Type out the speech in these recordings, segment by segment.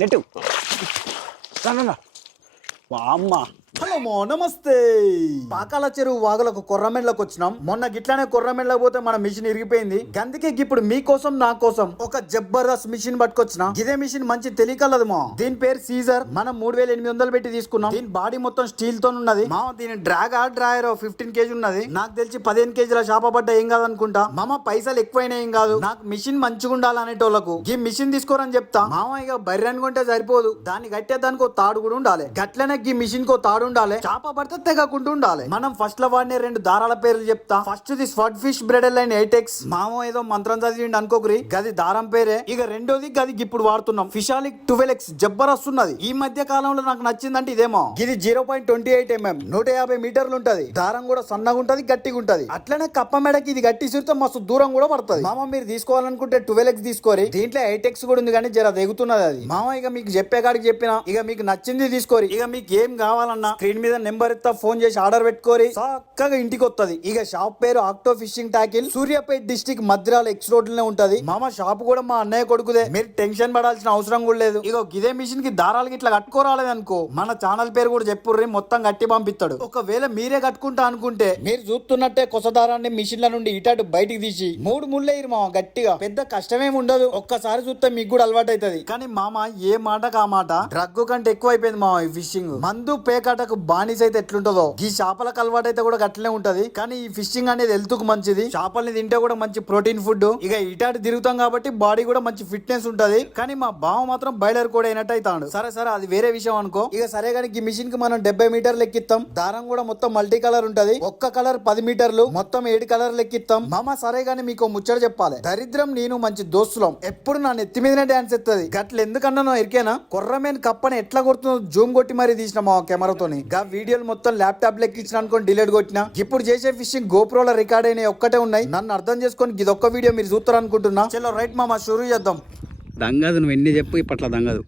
Net అమ్మ hello నమస్తే. పాకాల చెరువు వాగులకు కొర్రమెండ్లకు వచ్చినాం. మొన్న గిట్లానే కొర్రమెండ్లకు పోతే మన మిషన్ ఇరిగిపోయింది. అందుకే ఇప్పుడు మీకోసం నా కోసం ఒక జబర్దస్త్ మిషన్ పట్టుకొచ్చిన. ఇదే మిషన్ మంచి తెలియకలదు మా. దీని పేరు సీజర్. మనం మూడు వేల ఎనిమిది వందలు పెట్టి తీసుకున్నాం. దీని బాడీ మొత్తం స్టీల్తో ఉన్నది. మా దీని డ్రాగ్ ఆ డ్రాయర్ ఫిఫ్టీన్ కేజీ ఉన్నది. నాకు తెలిసి పదిహేను కేజీల షాప పడ్డ ఏం కాదనుకుంటా. మామ పైసలు ఎక్కువైనా ఏం కాదు. నాకు మిషన్ మంచిగా ఉండాలనేటోళ్ళకు ఈ మిషన్ తీసుకోరని చెప్తా. మామ ఇక బర్రె అనుకుంటే సరిపోదు. దాన్ని కట్టేదానికి తాడు కూడా ఉండాలి. గట్లనే ఈ మిషన్ కో తాడు ఉండాలి. చేప పడితే తెగకుండా ఉండాలి. మనం ఫస్ట్లో వాడిన రెండు దారాల పేర్లు చెప్తా. First the swordfish braid line eight x మామ ఏదో మంత్రం చదివిండి అనుకోకరి. గది దారం పేరే. ఇక రెండోది గది ఇప్పుడు వాడుతున్నాం. ఫిషాలిక్ ట్వెల్వ్ ఎక్స్ జబ్బరస్తు ఉన్నది ఈ మధ్య కాలంలో నాకు నచ్చిందంటే ఇదేమో. ఇది zero point twenty eight MM నూట యాభై మీటర్లు ఉంటది. దారం కూడా సన్నగా ఉంటది గట్టిగా ఉంటది. అట్లనే కప్ప మెడకి ఇది గట్టి సిరితే మస్తు దూరం కూడా పడుతుంది. మామ మీరు తీసుకోవాలనుకుంటే ట్వెల్వ్ ఎక్స్ తీసుకోరి. దీంట్లో ఎయిట్ ఎక్స్ కూడా ఉంది కానీ జర దిగుతున్నది అది. మామ ఇక మీకు చెప్పే కాడికి చెప్పిన. ఇక మీకు నచ్చింది తీసుకోరి. ఇక మీకు ఏం కావాలన్నా స్క్రీన్ మీద నెంబర్ ఇస్తా ఫోన్ చేసి ఆర్డర్ పెట్టుకోరి. చక్కగా ఇంటికి వస్తుంది ఇక షాప్ పేరు Octo fishing tackle Suryapet district Madrala X రోడ్లోనే ఉంటది. మామ షాప్ కూడా మా అన్నయ్య కొడుకుదే. మీరు టెన్షన్ పడాల్సిన అవసరం కూడా లేదు. ఇక ఇదే మిషన్కి దారాలకి ఇట్లా కట్టుకోరాలేదు అనుకో మన ఛానల్ పేరు కూడా చెప్పుర్రి మొత్తం కట్టి పంపిస్తాడు ఒకవేళ మీరే కట్టుకుంటా అనుకుంటే మీరు చూస్తున్నట్టే కొస దారాన్ని మిషన్ల నుండి ఇటాటు బయటికి తీసి మూడు ముళ్ళేరు మామ గట్టిగా. పెద్ద కష్టమేం ఉండదు. ఒక్కసారి చూస్తే మీకు కూడా అలవాటు అవుతుంది కానీ మామ ఏ మాటకు ఆ మాట? డ్రగ్ కంటే ఎక్కువ అయిపోయింది మామ ఈ ఫిషింగ్. మందు పేకాటకు బానిస అయితే ఎట్లుంటదో? ఈ చేపలకు అలవాటు అయితే కూడా గట్లనే ఉంటది. కానీ ఈ ఫిషింగ్ అనేది హెల్త్కు మంచిది. చేపల్ని తింటే కూడా మంచి ప్రోటీన్ ఫుడ్. ఇక ఇటాటి తిరుగుతాం కాబట్టి బాడీ కూడా మంచి ఫిట్నెస్ ఉంటది. కానీ మా బావ మాత్రం బయలర్ కూడా అయినట్టు అవుతాడు సరే సరే అది వేరే విషయం అనుకో. ఇక సరే కానీ ఈ మిషన్కి మనం డెబ్బై మీటర్లు ఎక్కిస్తాం దారం కూడా మొత్తం మల్టీ కలర్ ఉంటది. ఒక్క కలర్ పది మీటర్లు మొత్తం ఏడు కలర్లు ఎక్కిస్తాం మామ సరే గానీ మీకు ముచ్చట చెప్పాలి. దరిద్రం నేను మంచి దోస్తులం. ఎప్పుడు నా నెత్తి మీదనే డాన్స్ ఎత్తది. గట్ల ఎందుకన్నా ఎరికేనా? కొర్రమేన్ కప్పని ఎట్లా కొడుతుందో జూమ్ కొట్టి మరీ తీసిన మా కెమెరాతోని గా వీడియోలు మొత్తం ల్యాప్టాప్ లెక్కించిన అనుకోని డిలీట్ కొట్టినా. ఇప్పుడు చేసే ఫిషింగ్ గోప్రోలో రికార్డ్ అయిన ఒక్కటే ఉన్నాయి. నన్ను అర్థం చేసుకొని ఇది ఒక్క వీడియో మీరు చూస్తారు అనుకుంటున్నా. చలో రైట్ మామ షురూ చేద్దాం. దంగదు నువ్వు ఎన్ని చెప్పు ఇప్పట్లో దంగదు.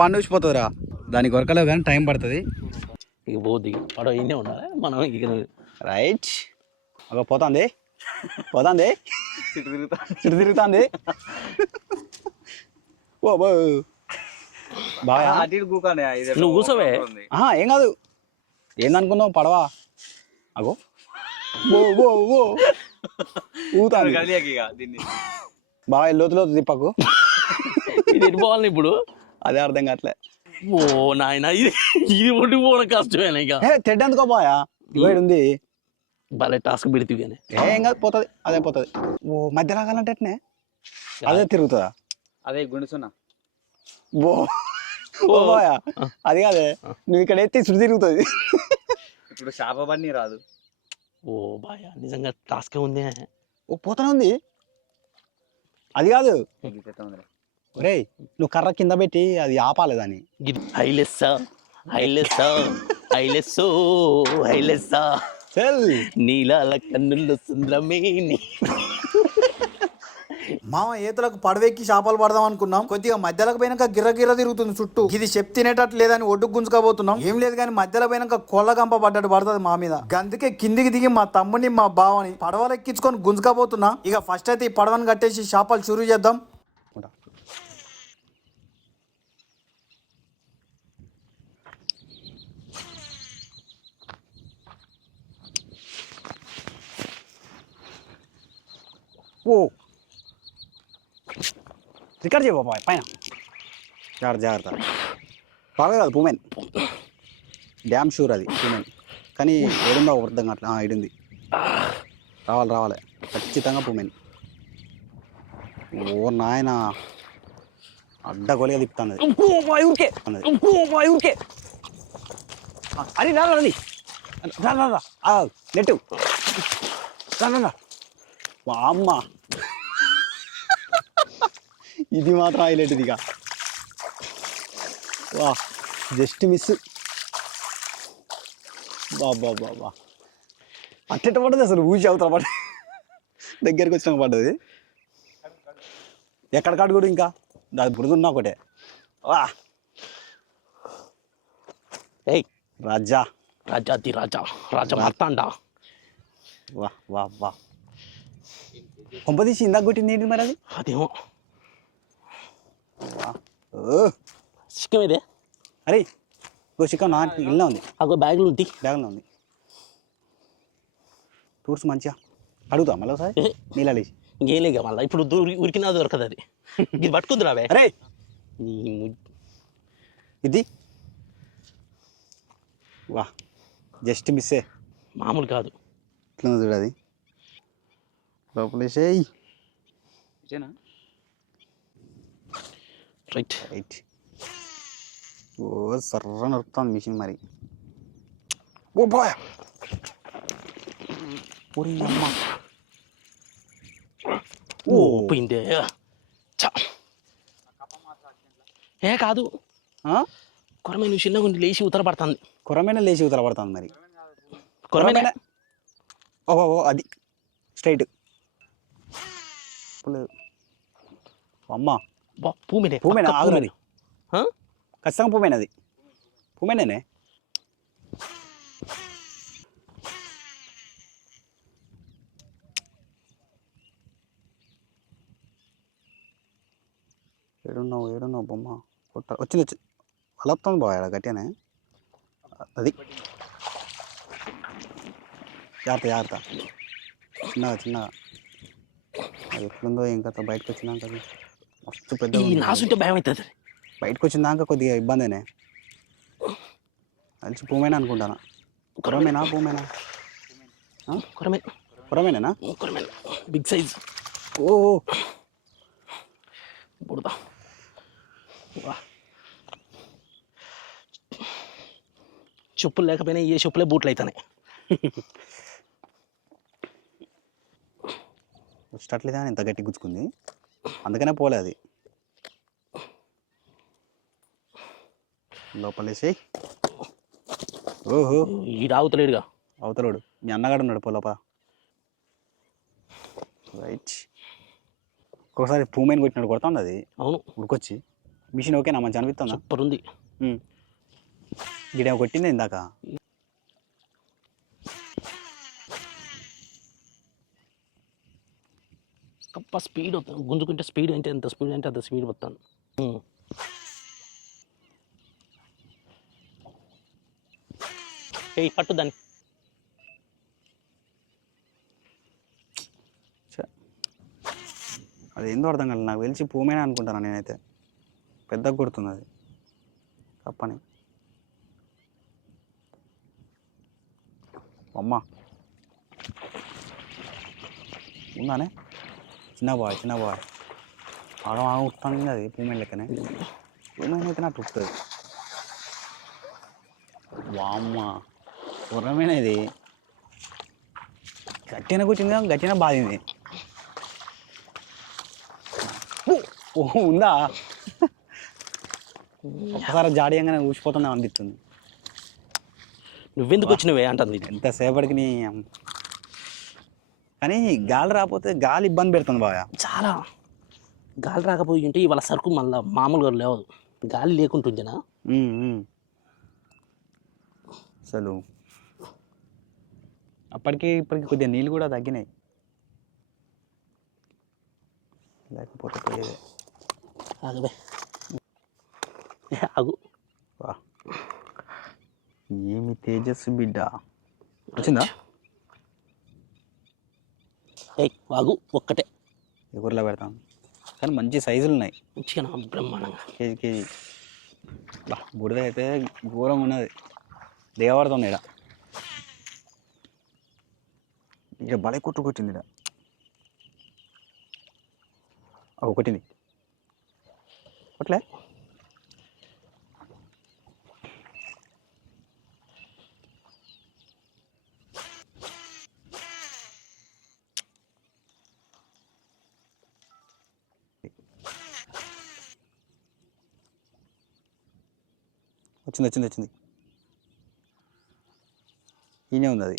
పండు ఊసిపోతుందిరా దానికి కొరకలేవు కానీ టైం పడుతుంది. ఇక పోద్ది పడవ ఇన్నే ఉండాలి. మనం ఇక రైట్ ఒక పోతాంది. పోతాంది. తిరుగుతాంది. ఓ బో. బాగా? నువ్వు కూర్చోవే ఆహా, ఏం కాదు. ఏందనుకున్నావు పడవా? అగో. ఓ ఓ ఓ ఊతాంది. బాగా లోతు లోతు తిప్పకు ఇది ఎటు పోవాలి ఇప్పుడు? అదే అర్థం కావట్లే. ఓ నాయన ఇది ఇది ఒడ్డు పోవడం కష్టమేనా ఇక? ఏ తెడ్డ ఎందుకో బాయా వేడి ఉంది. భలే టాస్క్ పెడితే ఏం కాదు పోతుంది. అదే పోతుంది. ఓ మధ్య రాగాలంటే? అదే తిరుగుతుందా? అదే గుండుసున్నా. ఓ. ఓ బాయా అది కాదే. నువ్వు ఇక్కడ ఎత్తి సుడి తిరుగుతుంది. ఇప్పుడు బండి రాదు. ఓ బాయా నిజంగా టాస్క్ ఉంది. ఓ పోతనే ఉంది. అది కాదు. ఒరేయ్ నువ్వు కర్ర కింద పెట్టి అది ఆపాలి దాన్ని. హైలెస్ హైలెస్ హైలెస్ హైలెస్ చెల్ నీలాల కన్నుల్లో సుందరమేని. మామ ఈతలకు పడవెక్కి చేపలు పడదాం అనుకున్నాం. కొద్దిగా మధ్యలోకి పోయినాక గిర్ర గిర్ర తిరుగుతుంది చుట్టూ. ఇది చెప్ తినేటట్టు లేదని ఒడ్డుకు గుంజుకోబోతున్నాం ఏం లేదు కానీ మధ్యలో పోయినాక కొల్లగంప పడ్డట్టు పడుతుంది మా మీద. అందుకే కిందికి దిగి మా తమ్ముని మా బావని పడవలు ఎక్కించుకొని గుంజుకోబోతున్నా ఇక ఫస్ట్ అయితే ఈ పడవని కట్టేసి చేపలు షురూ చేద్దాం. ఓ. రికార్డ్ చేయ బాబాయ్ పైన జాగ్రత్త జాగ్రత్త బాగా కాదు పూమెన్ డ్యామ్ షూర్ అది పూమెన్ కానీ ఏడుందో అర్థం కావట్లే. ఆ, ఈడుంది రావాలి రావాలి. ఖచ్చితంగా పూమెన్ ఓ నాయన. అడ్డగోలుగా తిప్పుతాను. ఊరికే. ఊరికే. రా రా, అది రా రా రా. ఆ, నెట్టు. రా రా రా. అమ్మ ఇది మాత్రం హైలైట్ ఇదిగా వా జస్ట్ మిస్ బా బా బా బా అట్టెట్ట పడ్డది అసలు? ఊసి అవుతా పడ్డ దగ్గరికి వచ్చినాక పడ్డది. ఎక్కడ కాడు కూడా ఇంకా? దాని బురదున్నా ఒకటే. వా ఏయ్ రాజా. రాజాది రాజా. రాజా మార్తాండా. వా వా వా కొంపదీసి ఇందాక కొట్టింది ఏంటి మరి అది? అదేమో. చిక్కం ఇదే? అరే ఓ చికెన్ నా ఇల్లు ఉంది. అగో బ్యాగులు ఉంటాయి బ్యాగ్లో ఉంది. టూర్స్ మంచిగా. అడుగుతా మళ్ళీ ఒకసారి. నీళ్ళు లేచి ఇంకేం లేక మళ్ళీ. ఇప్పుడు దూరి ఉరికినా దొరకదు అది. ఇది పట్టుకుంది రావే అరే. ఇది? వా. జస్ట్ మిస్సే మామూలు కాదు. ఇట్లా ఉంది చూడు అది. లోపలేసేయ్. ఇచ్చేనా? రైట్ రైట్ ఓ సర్ర నడుపుతుంది మిషన్ మరి. Oh boy. ఓరి అమ్మ. ఓ పోయిందే. చ. ఏ కాదు. ఆ? కొరమైన చిన్నగా ఉండి లేచి ఉత్తర పడుతుంది. కొరమైన లేచి ఉతల పడుతుంది మరి. కొరమైన? ఓ, ఓ అది. స్ట్రైట్. అమ్మ. పూమినే పూమేనా పక్క ఆగురది ఆ? ఖచ్చితంగా పూమేనది పూమేనేనే ఏడున్నావు ఏడున్నావు బొమ్మ? కొట్ట వచ్చింది వచ్చి అలా వస్తుంది బాగా గట్టిగానే? అది. జాగ్రత్త జాగ్రత్త. చిన్నగా చిన్నగా. అది ఎట్లుందో ఇంకా బయటకు వచ్చినాక మస్తు పెద్ద ఈ నాసుంటే భయం అవుతుంది. బయటకు వచ్చిందాక కొద్దిగా ఇబ్బందినే. కలిసి పూమేనా అనుకుంటానా? కురమేనా పూమేనా కొరమైన కురమేనేనా? కొరమైన బిగ్ సైజ్ ఓ. బుడదా. చెప్పులు లేకపోయినా ఏ చెప్పులే బూట్లు అవుతాయి వచ్చేటట్లేదా ఇంత గట్టి గుచ్చుకుంది. అందుకనే పోలే అది. లోపలేసి ఓహో. ఈ రావుతలేడుగా అవతలోడు. మీ అన్నగాడు ఉన్నాడు పో లోపల. రైట్. ఒక్కొక్కసారి పూమైన్ కొట్టినాడు కొడుతుంది అది? అవును. ఉడికొచ్చి. మిషన్ ఓకేనా? మంచి అనిపిస్తుందా? సూపర్ ఉంది. గిడ కొట్టింది ఇందాక? అప్ప స్పీడ్ వస్తాను గుంజుకుంటే స్పీడ్ అంటే ఎంత స్పీడ్ అంటే అంత స్పీడ్ వస్తాను ఏయ్ పట్టు దాన్ని. అది ఏందో అర్థం కాలేదు. నాకు తెలిసి పోమేనే అనుకుంటాను నేనైతే. పెద్దగా కొడుతుంది అది. తప్పని. అమ్మ. ఉందానే? చిన్న బాయ్ చిన్న బాయ్ ఆగం ఆగం అది పూమేన్ లెక్కనే. పూమేన్ అయితే నాకు ఉడుతుంది వామ్మ గుర్రమేనా ఇది. గట్టిన కూర్చుంది గట్టిన బాధింది. ఓ ఉందా? ఒకసారి జాడీయంగానే ఊసిపోతుందా అనిపిస్తుంది. నువ్వెందుకు వచ్చినవే అంటుంది. ఎంతసేపటికి నీ కానీ గాలి రాకపోతే గాలి ఇబ్బంది పెడుతుంది బాగా చాలా. గాలి రాకపోయి ఉంటే ఇవాళ సరుకు మళ్ళీ మామూలుగా లేవదు. గాలి లేకుంటుందేనా. అసలు. అప్పటికి ఇప్పటికి కొద్దిగా నీళ్ళు కూడా తగ్గినాయి. లేకపోతే పోయేదే ఆగు. వా. ఏమి తేజస్సు బిడ్డ. వచ్చిందా? ఏయ్ ఆగు ఒక్కటే. ఎగురులో పెడతాం. కానీ మంచి సైజులు ఉన్నాయి. మంచిగా బ్రహ్మాండంగా. KG KG. బుడిద అయితే ఘోరంగా ఉన్నది. దేవడుతుంది ఇక్కడ ఇక్కడ బలే కొట్టు కొట్టింది ఇక్కడ అవి కొట్టింది వచ్చింది వచ్చింది వచ్చింది. ఈయనే ఉంది అది.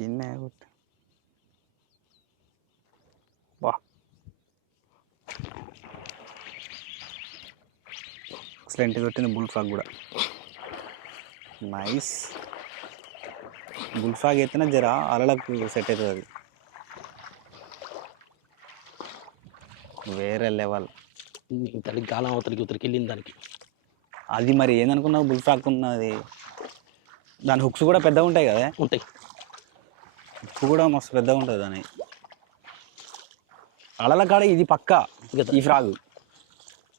ఈయనే బా. ఎక్సలెంట్ కొట్టింది బుల్ ఫ్రాక్ కూడా. నైస్ గుల్ఫాగ్ అయితేనే జర అలలకు సెట్ అవుతుంది అది వేరే లెవెల్. తల్లి గాలం అవతలికి ఉతరికి వెళ్ళింది దానికి. అది మరి ఏందనుకున్నావు బుల్ ఫ్రాక్ ఉన్నది దాని హుక్స్ కూడా పెద్దగా ఉంటాయి కదా? ఉంటాయి. హుక్ కూడా మస్తు పెద్దగా ఉంటుంది దాని. అలల కాడ ఇది పక్క. ఈ ఫ్రాగ్.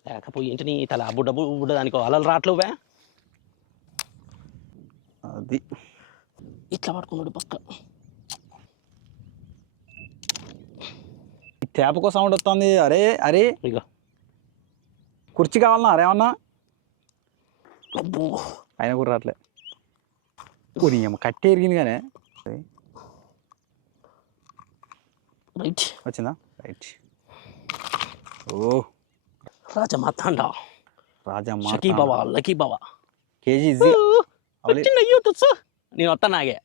లేకపోయి ఏంటని తల బుడ్డ బుడ్డ దానికి అలలు రావట్లేవే అది. ఇట్లా పట్టుకున్నాడు పక్క. తేపకో సౌండ్ వస్తుంది. అరే అరే. ఇక కుర్చీ కావాలన్నా అరే ఏమన్నా? అబ్బో. ఆయన కూడా రావట్లే ఊరి ఏమో కట్టే ఎరిగింది కానీ. రైట్. వచ్చిందా? రైట్. ఓ. రాజా మాతాండ. రాజా షకీ బావా లకీ బావా. కేజీ అయ్యో నేను వస్తా నాగే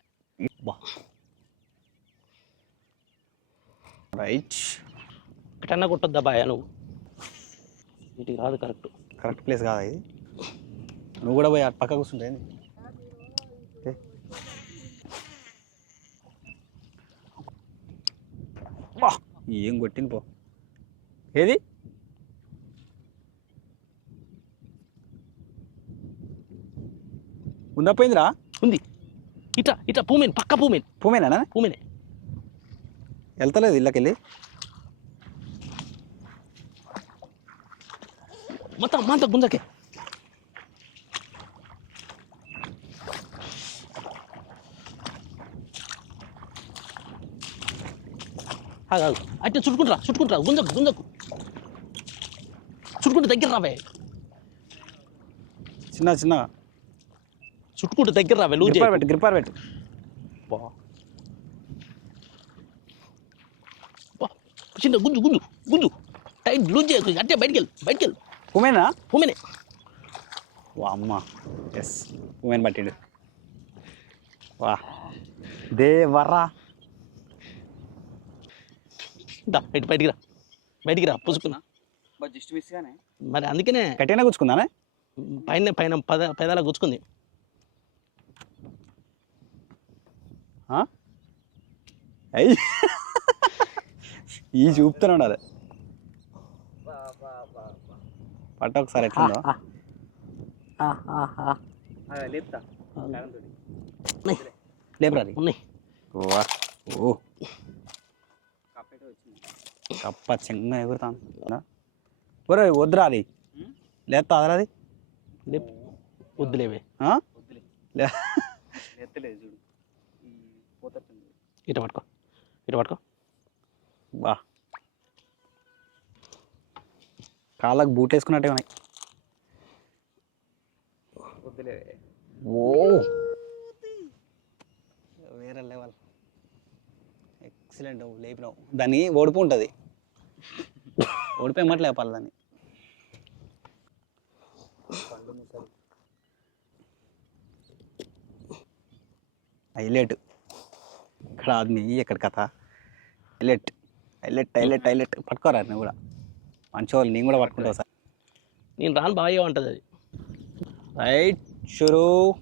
రైట్ ఎటన్నా కొట్టద్దా బాయ్ నువ్వు ఇటు కాదు కరెక్ట్ కరెక్ట్ ప్లేస్ కాదా ఇది నువ్వు కూడా పోయి అటు పక్క కూర్చుంటే ఏం కొట్టింది పో ఏది ఉందా పోయిందిరా ఉంది ఇట్లా ఇట్లా పూమెన్ పక్క పూమెన్ పోమేనా పూమెనే వెళ్తలేదు ఇళ్ళకెళ్ళి? మొత్తం మంత గుంజకే. ఆగాగు అట్టే చుట్టుకుంటురా చుట్టుకుంటురా గుంజకు గుంజకు. చుట్టుకుంటూ దగ్గర రావే. చిన్న చిన్న చుట్టుకుంటూ దగ్గర రావే లూజ్ గ్రిప్పర్ పెట్టు గ్రిప్పర్ పెట్టు. చిన్న గుంజు గుంజు గుంజు. టైట్ లూజ్ చేయకు అట్టే బయటికి వెళ్ళు బయటికి వెళ్ళు. ఉమేనా? పూమెనే వా అమ్మ. ఎస్ ఉమెన్ పట్టిండు. వా. దేవరా. దా ఇటు బయటికి రా. బయటికి రా పుసుకున్నా. జస్ట్ మిస్ గానే. మరి అందుకనే కట్టేనా కూర్చుకుందానే? పైన పైన పద పెదాల గుచ్చుకుంది అయ్యి ఈ చూపుతున్నాడు అదే పట్ట ఒకసారి ఎట్లుందో. లేపరా ఉన్నాయి. ఓ. కప్ప చెంగ ఎగురుతాను ఒరే వద్దురా అది. లేస్తా అదరా అది? లేపు. వద్దులేవే ఆ? వద్దులే. లే. ఎత్తలేదు చూడు. పోతుంది ఇటు పట్టుకో. ఇటు పట్టుకో. బా. కాళ్ళకు బూట్ వేసుకున్నట్టే ఉన్నాయి. వద్దులే. ఓ. వేరే లెవెల్. ఎక్సలెంట్ లేపినావు. దాన్ని ఓడిపో ఉంటుంది. ఓడిపోయి లేపాలి దాన్ని. హైలైట్. ఇక్కడ అది ఎక్కడ కథ. Highlight highlight highlight highlight. పట్టుకోరా నువ్వు కూడా. మంచి వాళ్ళు నేను కూడా పట్టుకుంటావు సార్ నేను రాను బాగా ఉంటుంది అది. రైట్ షురు.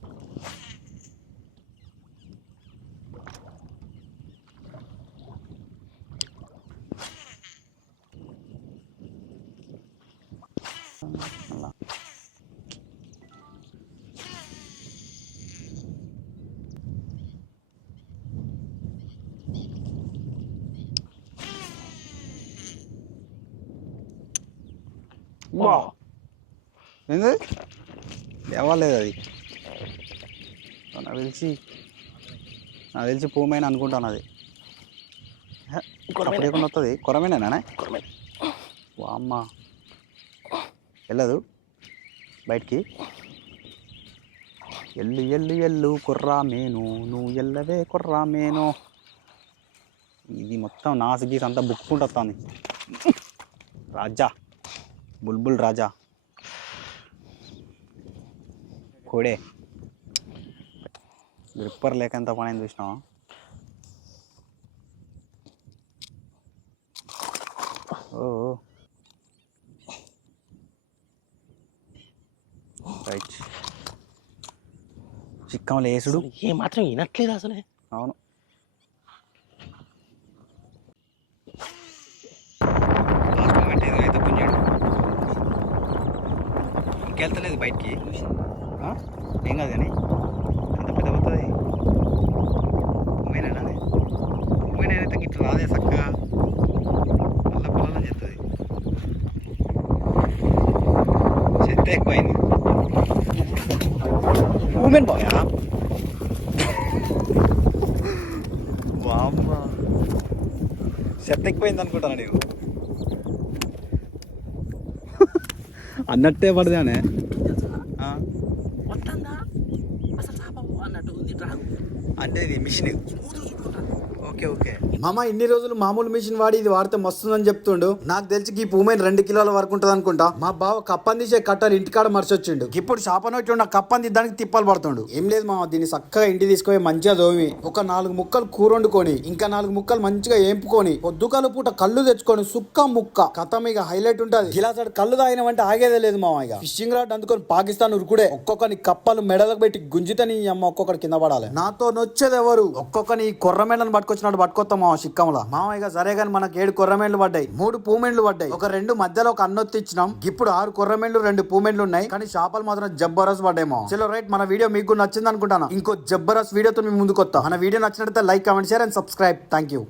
వా ఏంది? లేవలేదు అది. నాకు తెలిసి నాకు తెలిసి పూమైన అనుకుంటాను అది. కొరమేకుండా వస్తుంది కొరమేనేనా అమ్మ. వెళ్ళదు? బయటికి? ఎల్లు ఎల్లు ఎల్లు కుర్రా మేను. నువ్వు ఎల్లవే కుర్రా మేను. ఇది మొత్తం నాసు గీస్ అంతా బుక్కుంటూ వస్తుంది రాజా. బుల్బుల్ రాజా. కోడే. గ్రిప్పర్ లేక ఎంత పని చూసినావా? ఓ రైట్. చిక్కమలు వేసుడు ఏ మాత్రం వినట్లేదు అసలే. అవును లాస్ట్ మూమెంట్ ఏదో అయితే పుంజాడు ఇంకెళ్తలేదు బయటికి? ఏం కాదు కానీ ఎంత పెద్ద పోతుంది. ఉమేనా అయితే గిట్ల రాదే చక్కగా అల్ల పొలాలని చెప్తుంది. చెత్త ఎక్కువైంది. ఉమెన్ వామ్మ. చెత్త ఎక్కువైంది అనుకుంటాను నేను അന്നത്തെ പറഞ്ഞാണ് మామ ఇన్ని రోజులు మామూలు మిషన్ వాడి ఇది వాడితే మస్తుందని చెప్తుండు. నాకు తెలిసి ఈ పూమెన్ రెండు కిలోల వరకు ఉంటుంది అనుకుంటా మా బావ కప్పని తీసే కట్టాలి ఇంటికాడ మర్చొచ్చిండు ఇప్పుడు షాపన వచ్చి ఉన్న కప్పని తీద్దానికి తిప్పలు పడుతుండు. ఏం లేదు మామ దీన్ని చక్కగా ఇంటి తీసుకొని మంచిగా దోమి ఒక నాలుగు ముక్కలు కూర వండుకొని ఇంకా నాలుగు ముక్కలు మంచిగా ఏంపుకొని పొద్దుకాల పూట కళ్ళు తెచ్చుకొని సుక్క ముక్క. కథం ఇక హైలైట్ ఉంటుంది. ఇలా గిలాసాడు కళ్ళు తాగినవంటే ఆగేదే లేదు మామ ఇక. ఫిషింగ్ రాడ్ అందుకొని పాకిస్తాన్ ఉరుకుడే. ఒక్కొక్కని కప్పలు మెడలకు పెట్టి గుంజితని ఈ అమ్మ ఒక్కొక్కడి కింద పడాలి. నాతో నొచ్చేది ఎవరు ఒక్కొక్కని ఈ కొర్రమేళ్ళని పట్టుకొచ్చినట్టు పట్టుకొస్తాం మామ. చిక్కంలో మామయ్య సరే కానీ మనకి ఏడు కొర్రమేండ్లు పడ్డాయి. మూడు పూమెండ్లు పడ్డాయి. ఒక రెండు మధ్యలో ఒక అన్నొత్తి ఇచ్చినాం. ఇప్పుడు ఆరు కొర్రమేండ్లు రెండు పూమెండ్లు ఉన్నాయి కానీ చేపలు మాత్రం జబ్బరస్ పడ్డాయి మామ చలో రైట్ మన వీడియో మీకు నచ్చింది అనుకుంటాను ఇంకో జబ్బరస్ వీడియోతో మీ ముందుకు వస్తా మన వీడియో నచ్చినట్లయితే like comment share and subscribe. Thank you